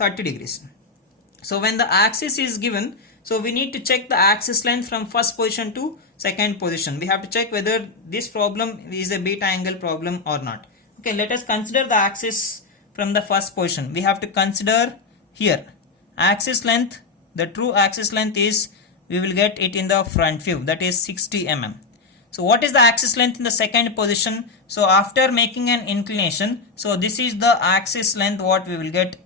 30 degrees. So when the axis is given, so we need to check the axis length from first position to second position. We have to check whether this problem is a beta angle problem or not. Okay, let us consider the axis from the first position. We have to consider here axis length. The true axis length is, we will get it in the front view, that is 60 mm. So what is the axis length in the second position? So after making an inclination, so this is the axis length what we will get,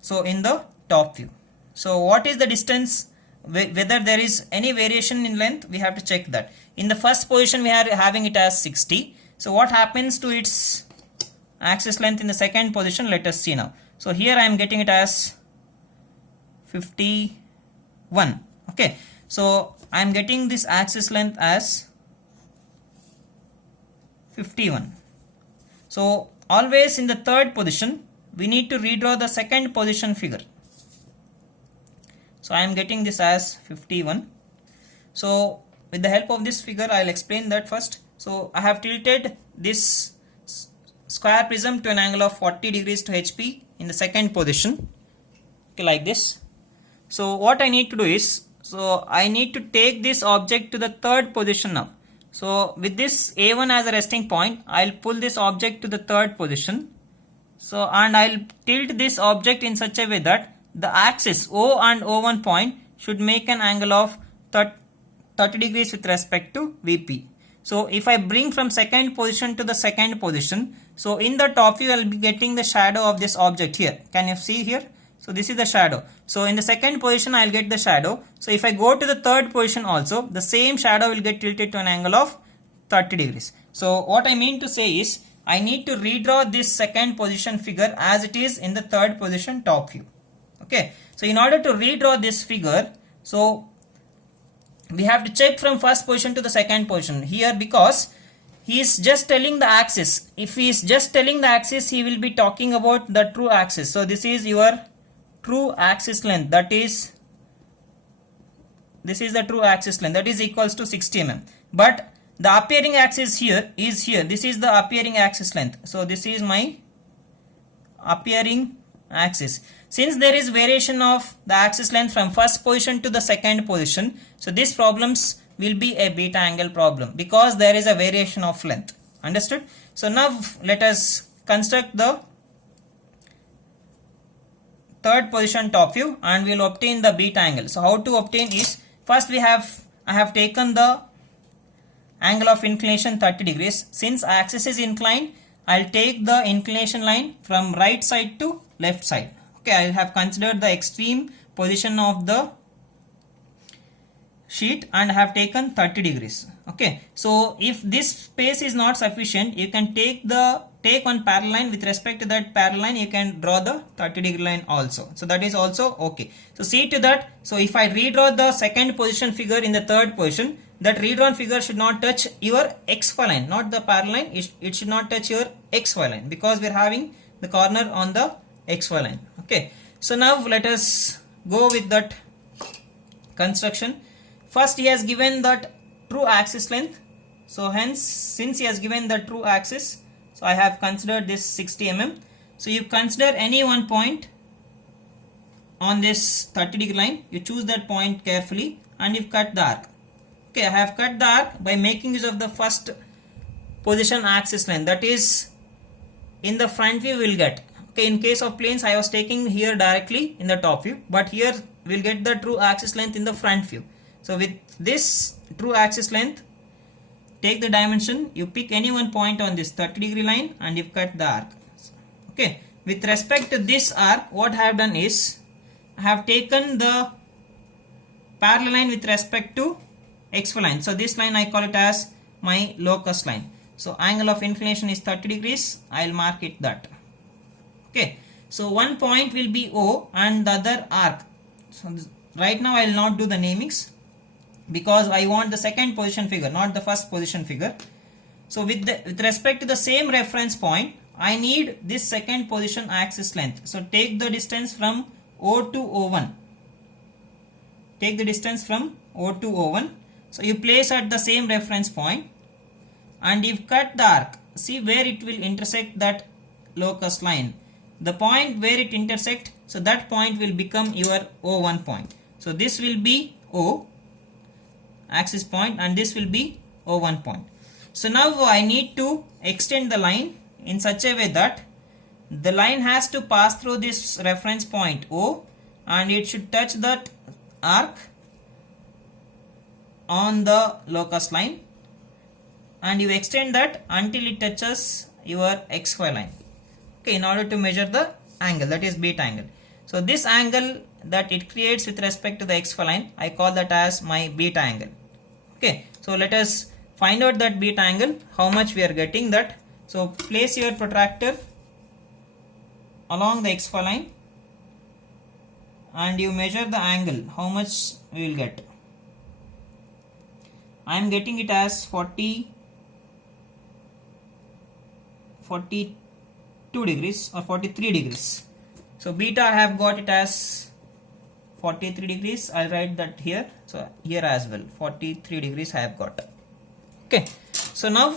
so in the top view. So what is the distance, whether there is any variation in length, we have to check that. In the first position we are having it as 60. So what happens to its axis length in the second position? Let us see now. So here I am getting it as 51. Okay, so I am getting this axis length as 51. So always in the third position we need to redraw the second position figure. So I am getting this as 51. So with the help of this figure I will explain that first. So I have tilted this square prism to an angle of 40 degrees to HP in the second position, okay, like this. So what I need to do is, so I need to take this object to the third position now. So with this A1 as a resting point, I'll pull this object to the third position. So and I'll tilt this object in such a way that the axis O and O1 point should make an angle of 30 degrees with respect to VP. So if I bring from second position to the second position, so in the top view I will be getting the shadow of this object here. Can you see here? So this is the shadow. So in the second position I will get the shadow. So if I go to the third position also, the same shadow will get tilted to an angle of 30 degrees. So what I mean to say is, I need to redraw this second position figure as it is in the third position top view. Okay, so in order to redraw this figure, so we have to check from first position to the second position here, because he is just telling the axis. If he is just telling the axis, he will be talking about the true axis. So this is your true axis length, that is, this is the true axis length, that is equals to 60 mm. But the appearing axis here is here. This is the appearing axis length. So this is my appearing axis. Since there is variation of the axis length from first position to the second position, so these problems will be a beta angle problem because there is a variation of length. Understood? So now let us construct the third position top view and we will obtain the beta angle. So how to obtain is, first I have taken the angle of inclination 30 degrees. Since axis is inclined, I will take the inclination line from right side to left side. Okay, I have considered the extreme position of the sheet and have taken 30 degrees. Okay, so if this space is not sufficient, you can take one parallel line. With respect to that parallel line, you can draw the 30 degree line also. So that is also okay. So see to that. So if I redraw the second position figure in the third position, that redrawn figure should not touch your XY line, not the parallel line. It should not touch your XY line because we are having the corner on the XY line. Okay, so now let us go with that construction. First he has given that true axis length. So hence, since he has given the true axis, so I have considered this 60 mm. So you consider any one point on this 30 degree line. You choose that point carefully and you cut the arc. Okay, I have cut the arc by making use of the first position axis length, that is in the front view we will get. Okay, in case of planes I was taking here directly in the top view, but here we will get the true axis length in the front view. So with this true axis length, take the dimension, you pick any one point on this 30 degree line and you cut the arc. Okay, with respect to this arc, what I have done is, I have taken the parallel line with respect to XY line. So this line I call it as my locus line. So angle of inclination is 30 degrees. I will mark it that. Okay, so one point will be O and the other arc. So right now I will not do the namings because I want the second position figure, not the first position figure. So with respect to the same reference point, I need this second position axis length. So take the distance from O to O1. Take the distance from O to O1. So you place at the same reference point and you cut the arc. See where it will intersect that locus line. The point where it intersects, So that point will become your O1 point. So this will be O axis point and this will be O1 point. So now I need to extend the line in such a way that the line has to pass through this reference point O and it should touch that arc on the locus line, and you extend that until it touches your XY line, okay, in order to measure the angle, that is beta angle. So this angle that it creates with respect to the XY line, I call that as my beta angle. Okay, so let us find out that beta angle, how much we are getting that. So place your protractor along the XY line and you measure the angle, how much we will get. I am getting it as 42 degrees or 43 degrees. So beta I have got it as 43 degrees. I'll write that here. So here as well 43 degrees I have got. Okay. So now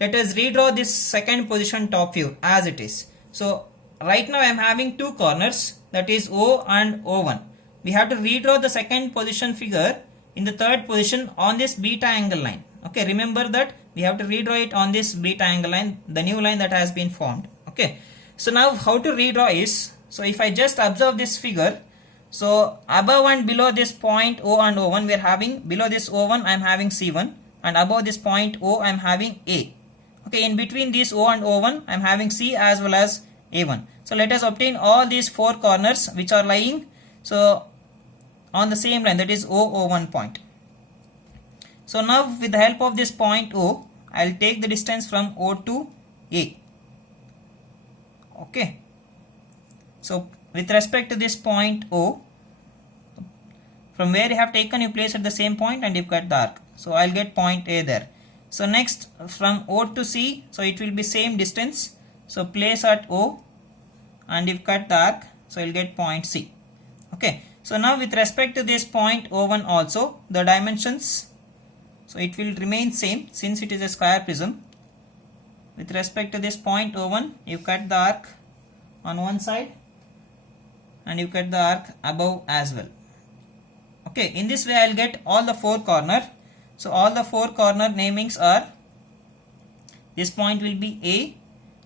let us redraw this second position top view as it is. So right now I am having two corners, that is O and O1. We have to redraw the second position figure in the third position on this beta angle line. Okay, remember that we have to redraw it on this beta angle line, the new line that has been formed. Okay, so now how to redraw is, so if I just observe this figure, so above and below this point O and O1 we are having, below this O1 I am having C1 and above this point O I am having A. Okay, in between these O and O1 I am having C as well as A1. So let us obtain all these four corners which are lying so on the same line, that is O1 point. So now with the help of this point O, I will take the distance from O to A. Okay. So with respect to this point O, from where you have taken, you place at the same point and you cut the arc. So I will get point A there. So next from O to C, so it will be same distance. So place at O and you cut the arc, so you will get point C. Okay. So now with respect to this point O1 also, the dimensions, so it will remain same since it is a square prism. With respect to this point O1, you cut the arc on one side and you cut the arc above as well. Okay, in this way I will get all the four corner. So all the four corner namings are, this point will be A,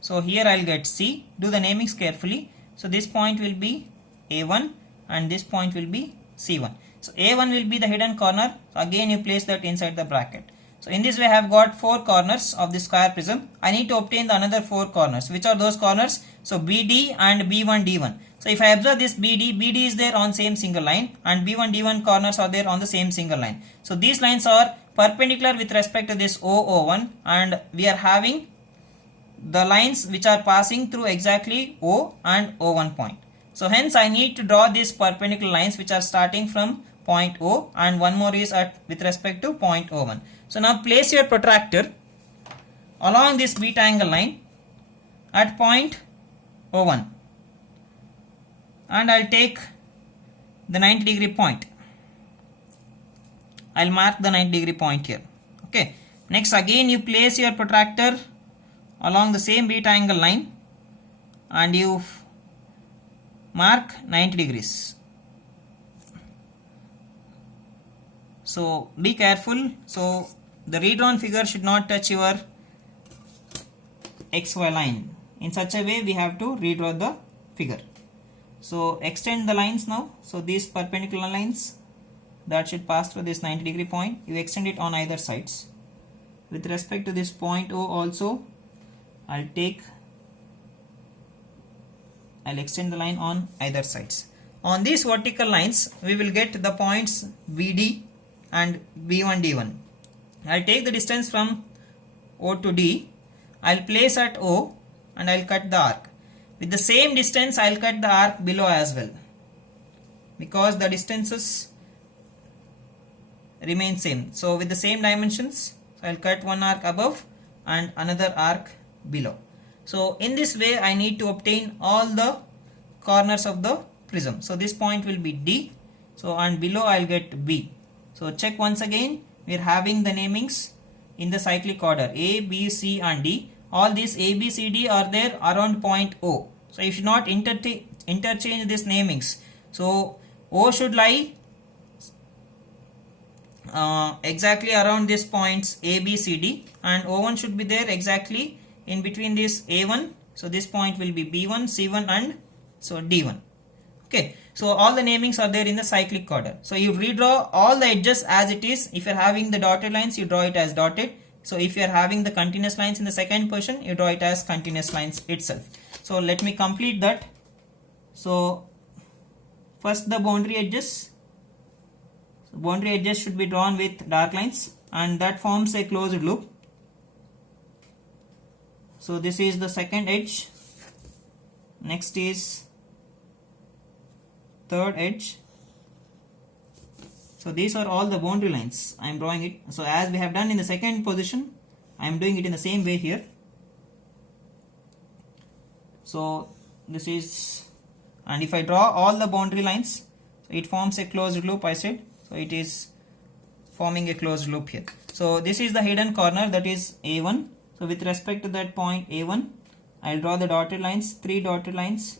so here I will get C, do the namings carefully. So this point will be A1 and this point will be C1. So A1 will be the hidden corner. So again you place that inside the bracket. So in this way I have got four corners of the square prism. I need to obtain the another four corners. Which are those corners? So BD and B1 D1. So if I observe this BD is there on same single line and B1 D1 corners are there on the same single line. So these lines are perpendicular with respect to this O1 and we are having the lines which are passing through exactly O and O1 point. So hence I need to draw these perpendicular lines which are starting from point O and one more is at with respect to point O1. So now place your protractor along this beta angle line at point O1 and I'll take the 90-degree point. I'll mark the 90-degree point here. Okay. Next again you place your protractor along the same beta angle line and you mark 90 degrees. So be careful. So the redrawn figure should not touch your XY line. In such a way we have to redraw the figure. So extend the lines now. So these perpendicular lines that should pass through this 90-degree point, you extend it on either sides. With respect to this point O also, I'll extend the line on either sides. On these vertical lines, we will get the points BD and B1 D1. I'll take the distance from O to D. I'll place at O and I'll cut the arc. With the same distance, I'll cut the arc below as well, because the distances remain same. So with the same dimensions, I'll cut one arc above and another arc below. So in this way I need to obtain all the corners of the prism. So this point will be D. So and below I'll get B. So check once again, we are having the namings in the cyclic order A, B, C and D. All these A, B, C, D are there around point O. So you should not interchange these namings. So O should lie exactly around these points A, B, C, D, and O1 should be there exactly in between this A1. So this point will be B1, C1, and so D1. Okay, so all the namings are there in the cyclic order. So you redraw all the edges as it is. If you're having the dotted lines, you draw it as dotted. So if you're having the continuous lines in the second position, you draw it as continuous lines itself. So let me complete that. So first the boundary edges. So boundary edges should be drawn with dark lines, and that forms a closed loop. So this is the second edge. Next is third edge. So these are all the boundary lines. I am drawing it. So as we have done in the second position, I am doing it in the same way here. So this is, and if I draw all the boundary lines, so it forms a closed loop, I said. So it is forming a closed loop here. So this is the hidden corner, that is A1. So with respect to that point A1, I'll draw the dotted lines, 3 dotted lines.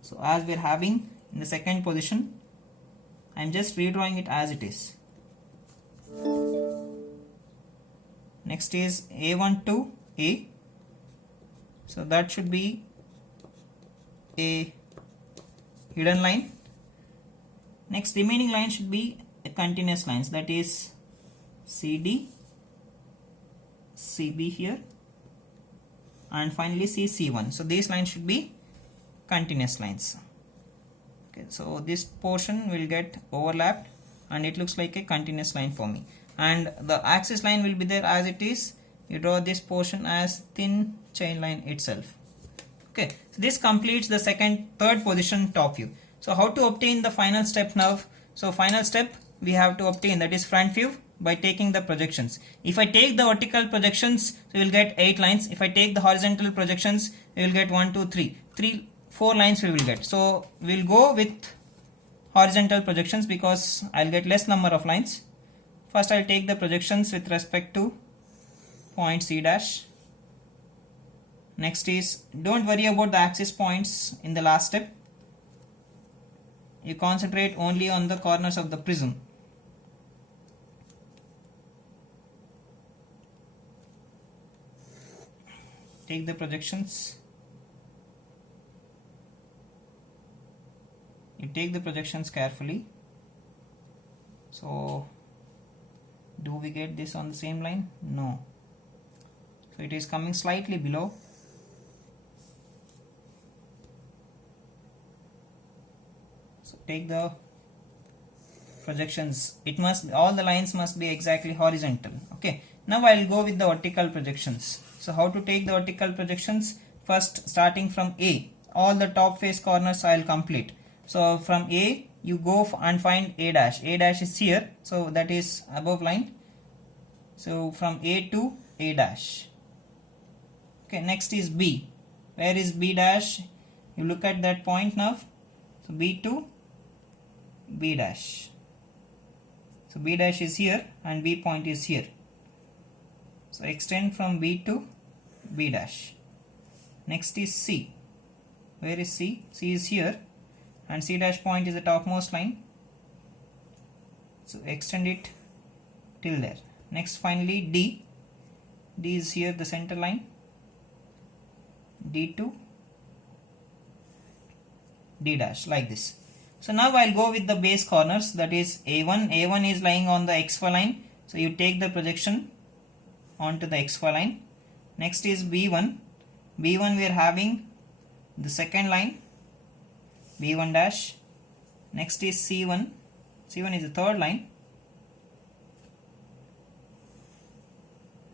So as we're having in the second position, I'm just redrawing it as it is. Next is A1 to A. So that should be a hidden line. Next remaining line should be a continuous lines, that is CD, CB here, and finally CC1. So these lines should be continuous lines. Okay, so this portion will get overlapped and it looks like a continuous line for me, and the axis line will be there as it is. You draw this portion as thin chain line itself. Okay, so this completes the third position top view. So how to obtain the final step now? So final step we have to obtain, that is front view, by taking the projections. If I take the vertical projections, so you will get 8 lines. If I take the horizontal projections, you will get 1, 2, 3, 4 lines we will get. So we will go with horizontal projections because I'll get less number of lines. First I'll take the projections with respect to point C dash. Next is, don't worry about the axis points in the last step. You concentrate only on the corners of the prism. Take the projections. You take the projections carefully. So do we get this on the same line? No. So it is coming slightly below. So take the projections. It must, all the lines must be exactly horizontal. Okay. Now I will go with the vertical projections. So how to take the vertical projections? First, starting from A, all the top face corners I will complete. So from A you go and find A dash. A dash is here, so that is above line. So from A to A dash. Okay, next is B. Where is B dash? You look at that point now. So B to B dash. So B dash is here and B point is here. So extend from B to B dash. Next is C. Where is C? C is here and C dash point is the topmost line. So extend it till there. Next finally D. D is here, the center line. D to D dash, like this. So now I'll go with the base corners, that is A1. A1 is lying on the XY line. So you take the projection onto the XY line. Next is B1. B1 we are having the second line, B1 dash. Next is C1. C1 is the third line,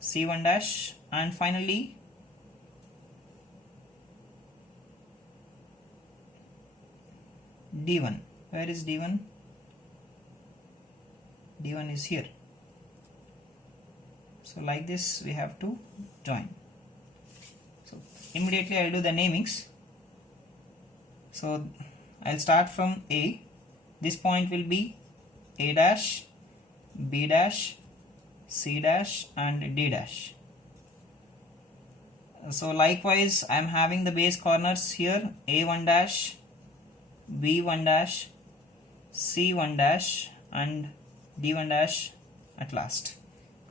C1 dash, and finally D1. Where is D1? D1 is here. So like this we have to join. So immediately I'll do the namings. So I'll start from A. This point will be A dash, B dash, C dash and D dash. So likewise I am having the base corners here, A1 dash, B1 dash, C1 dash and D1 dash at last.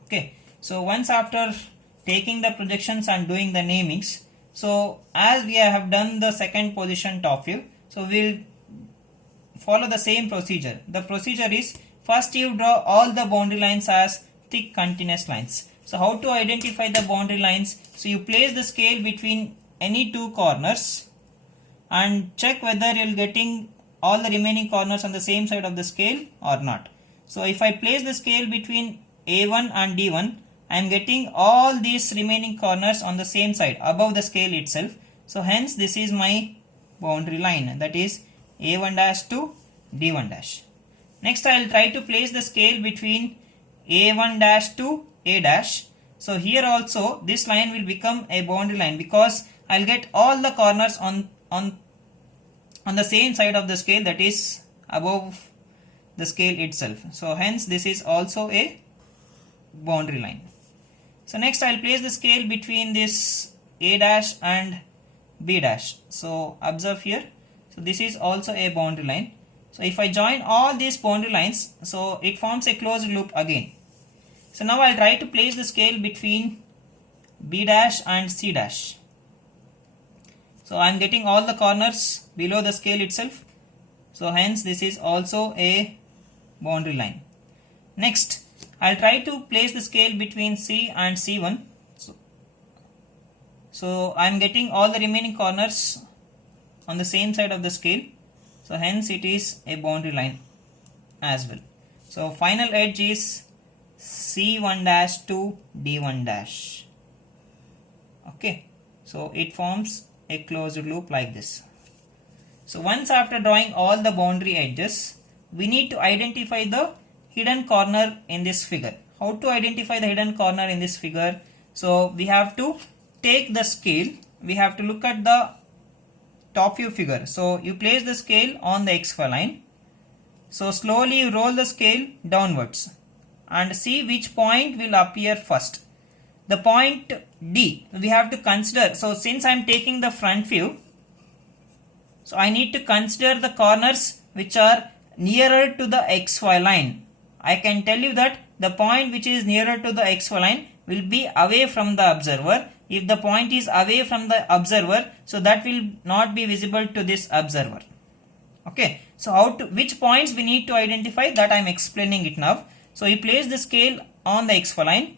Okay, so once after taking the projections and doing the namings, so as we have done the second position top view, so we'll follow the same procedure. The procedure is, first you draw all the boundary lines as thick continuous lines. So how to identify the boundary lines? So you place the scale between any two corners and check whether you're getting all the remaining corners on the same side of the scale or not. So if I place the scale between A1 and D1, I am getting all these remaining corners on the same side above the scale itself. So hence this is my boundary line, that is A1 dash to D1 dash. Next I will try to place the scale between A1 dash to A dash. So here also this line will become a boundary line because I will get all the corners on the same side of the scale, that is above the scale itself. So hence this is also a boundary line. So next I will place the scale between this A dash and B dash. So observe here. So this is also a boundary line. So if I join all these boundary lines, so it forms a closed loop again. So now I will try to place the scale between B dash and C dash. So I am getting all the corners below the scale itself. So hence this is also a boundary line. Next I will try to place the scale between C and C1. So I am getting all the remaining corners on the same side of the scale. So hence it is a boundary line as well. So final edge is C1 dash to D1 dash. Okay, so it forms a closed loop like this. So once after drawing all the boundary edges, we need to identify the hidden corner in this figure. How to identify the hidden corner in this figure? So we have to take the scale, we have to look at the top view figure. So you place the scale on the XY line. So slowly you roll the scale downwards and see which point will appear first. The point D we have to consider. So since I am taking the front view, so I need to consider the corners which are nearer to the XY line. I can tell you that the point which is nearer to the XY line will be away from the observer. If the point is away from the observer, so that will not be visible to this observer. Okay, so which points we need to identify, that I am explaining it now. So you place the scale on the XY line,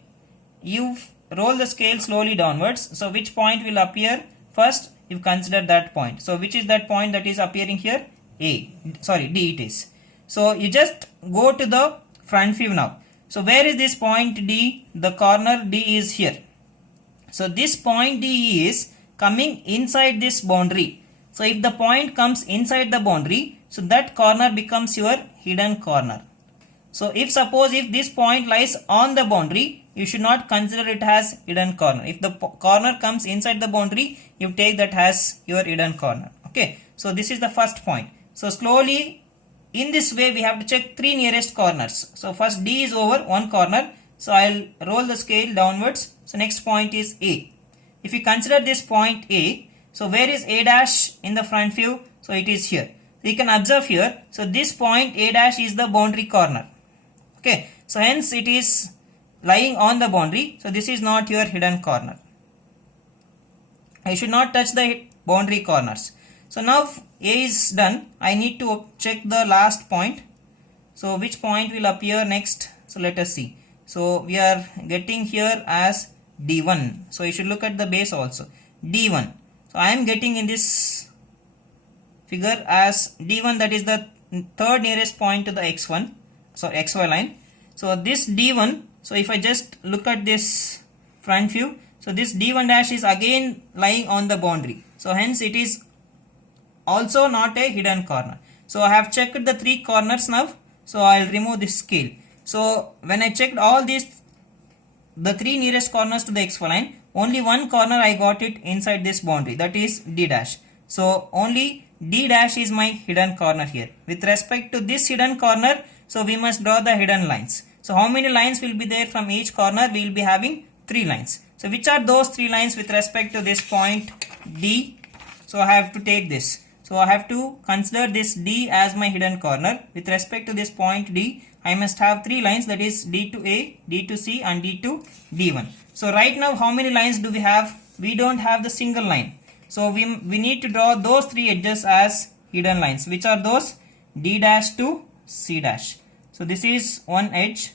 you roll the scale slowly downwards. So which point will appear first? You consider that point. So which is that point that is appearing here? D it is. So you just go to the front view now. So where is this point D? The corner D is here. So this point D is coming inside this boundary. So if the point comes inside the boundary, so that corner becomes your hidden corner. So if this point lies on the boundary, you should not consider it as hidden corner. If the corner comes inside the boundary, you take that as your hidden corner. Okay, so this is the first point. So slowly in this way we have to check three nearest corners. So first D is over one corner. So I will roll the scale downwards. So next point is A. If you consider this point A, so where is A dash in the front view? So it is here. So you can observe here. So this point A dash is the boundary corner. Okay, so hence it is lying on the boundary. So this is not your hidden corner. I should not touch the boundary corners. So now A is done. I need to check the last point. So which point will appear next? So let us see. So we are getting here as D1. So you should look at the base also. D1. So I am getting in this figure as D1, that is the third nearest point to the X1. So XY line. So this D1, so if I just look at this front view, so this D1 dash is again lying on the boundary. So hence it is also not a hidden corner. So I have checked the three corners now. So I will remove this scale. So when I checked all these, the three nearest corners to the XY line, only one corner I got it inside this boundary, that is D dash. So only D dash is my hidden corner here. With respect to this hidden corner, so we must draw the hidden lines. So how many lines will be there from each corner? We will be having 3 lines. So which are those three lines with respect to this point D? So I have to take this. So I have to consider this D as my hidden corner. With respect to this point D, I must have three lines, that is D to A, D to C and D to D1. So right now how many lines do we have? We don't have the single line. So we need to draw those three edges as hidden lines. Which are those? D dash to C dash. So this is one edge.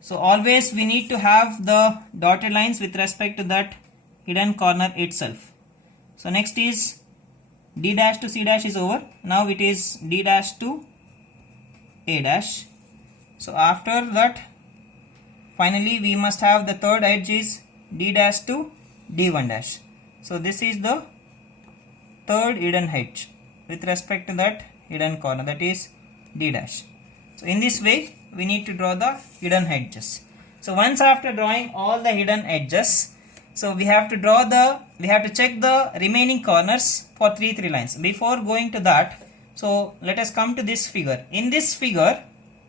So always we need to have the dotted lines with respect to that hidden corner itself. So next is D dash to C dash is over. Now it is D dash to A dash. So after that, finally we must have the third edge is D dash to D1 dash. So this is the third hidden edge with respect to that hidden corner, that is D dash. So in this way we need to draw the hidden edges. So once after drawing all the hidden edges, so we have to check the remaining corners for three lines. Before going to that, so let us come to this figure. In this figure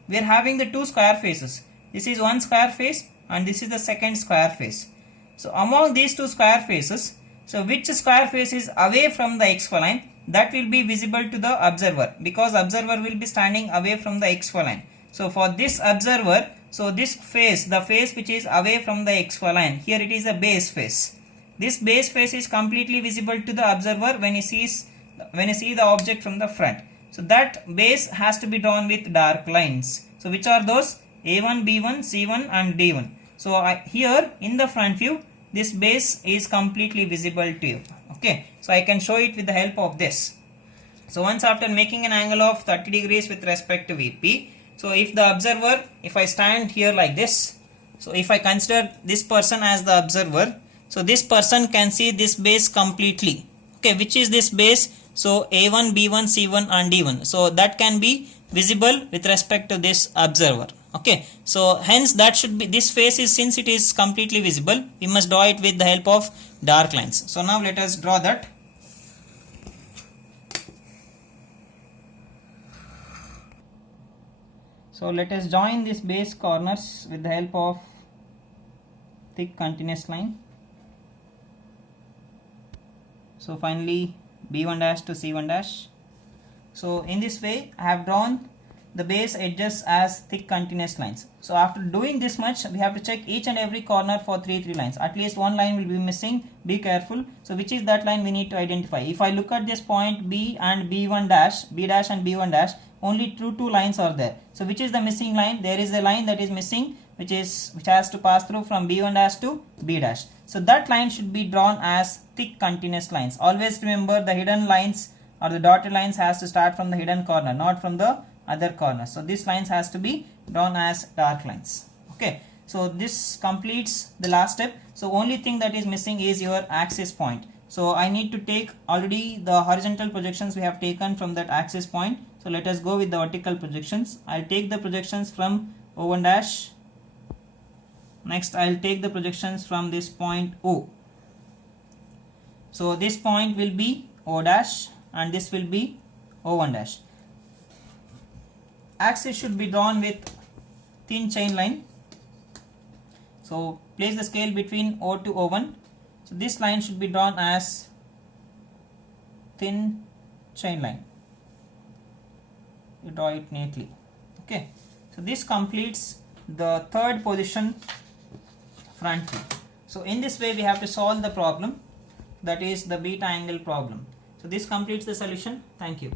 we are having the two square faces. This is one square face and this is the second square face. So among these two square faces, so which square face is away from the XY line, that will be visible to the observer, because observer will be standing away from the XY line. So for this observer, so this face, the face which is away from the XY line, here it is a base face. This base face is completely visible to the observer when he see the object from the front. So that base has to be drawn with dark lines. So which are those? A1, B1, C1 and D1. So here in the front view, this base is completely visible to you. Okay, so I can show it with the help of this. So once after making an angle of 30 degrees with respect to VP, so if the observer, if I stand here like this, so if I consider this person as the observer, so this person can see this base completely. Okay, which is this base? So A1, B1, C1 and D1. So that can be visible with respect to this observer. Okay, so hence that should be, this face is, since it is completely visible, we must draw it with the help of dark lines. So now let us draw that. So let us join these base corners with the help of thick continuous line. So finally B1 dash to C1 dash. So in this way I have drawn the base edges as thick continuous lines. So after doing this much, we have to check each and every corner for three lines. At least one line will be missing. Be careful. So which is that line we need to identify. If I look at this point B and B1 dash, B dash and B1 dash, only two lines are there. So which is the missing line? There is a line that is missing, which has to pass through from B1 dash to B dash. So that line should be drawn as thick continuous lines. Always remember the hidden lines or the dotted lines has to start from the hidden corner, not from the other corner. So this lines has to be drawn as dark lines. Okay, so this completes the last step. So only thing that is missing is your axis point. So I need to take already the horizontal projections we have taken from that axis point. So let us go with the vertical projections. I'll take the projections from O1 dash. Next I'll take the projections from this point O. So this point will be O dash and this will be O1 dash. Axis should be drawn with thin chain line. So place the scale between O to O1. So this line should be drawn as thin chain line. You draw it neatly. Okay, so this completes the third position front view. So in this way we have to solve the problem, that is the beta angle problem. So this completes the solution. Thank you.